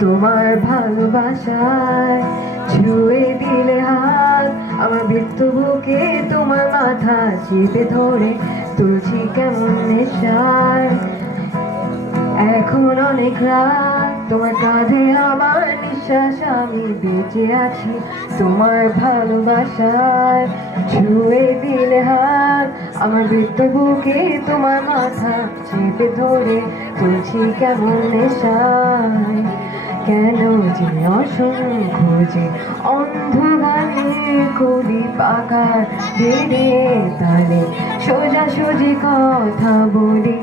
তোমার ভালোবাসায়। ছুঁয়ে দিলে হাত আমার বৃত্ত বুকে, তোমার মাথা চেপে ধরে তুলছি কেমন নেশায়। এখন অনেক রাত, তোমার কাঁধে আমার নিঃশ্বাস, আমি বেঁচে আছি তোমার ভালোবাসায়। ছুঁয়ে দিলে হাত আমার বৃত্ত বুকে, তোমার মাথা চেপে ধরে তুলছি কেমন নেশায়। কেন যে অসংখ্য যে অন্ধ গানের কলি পাকার বেড়ে তালে সোজাসুজি কথা বলি।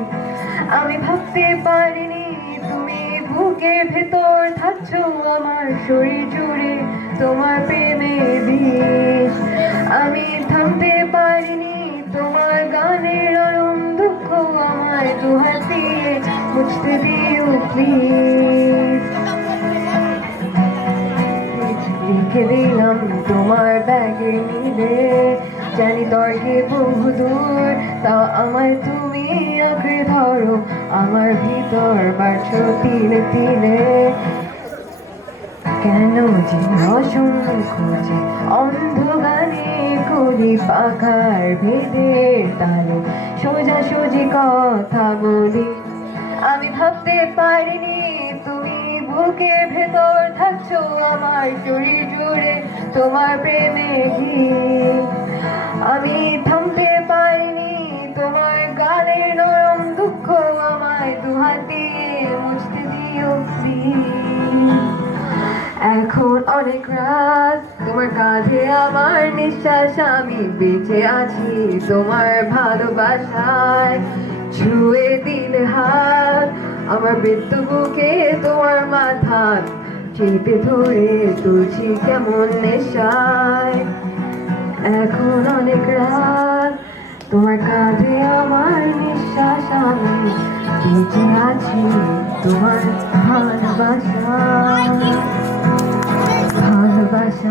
আমি ভাবতে পারিনি তুমি বুকের ভেতর থাকছো আমার শরীর জুড়ে তোমার প্রেমে বিষ। আমি থামতে পারিনি তোমার গানের নরম দুঃখ, আমায় দুহাত দিয়ে মুছতে দিও প্লিজ। রেখে দিলাম তোমার ব্যাগে নিলে, জানি তর্কে বহুদূর, তাও আমায় তুমি আঁকড়ে ধরো, আমার ভিতর বাড়ছো তিলে তিলে। কেন যে অসংখ্য যে অন্ধ গানে কলি পাখার ভেদে তালে সোজাসুজি কথা বলি। আমি ভাবতে পারিনি তুমি বুকের ভেতর থাকছো আমার শরীর জুড়ে তোমার প্রেমে গীত। আমি থামতে পারিনি তোমার গানের নরম দুঃখ, আমায় দুহাত দিয়ে মুছতে দিও প্লিজ। এখন অনেক রাত, তোমার কাঁধে আমার নিঃশ্বাস, আমি বেঁচে আছি তোমার ভালোবাসায়। ছুঁয়ে দিলে হাত আমার বৃত্ত বুকে, তোমার মাথা চেপে ধরে তুলছি কেমন নেশায়। এখন অনেক রাত, তোমার কাঁধে আমার নিঃশ্বাস, আমি বেঁচে আছি তোমার ভালোবাসায়। ভালোবাসা।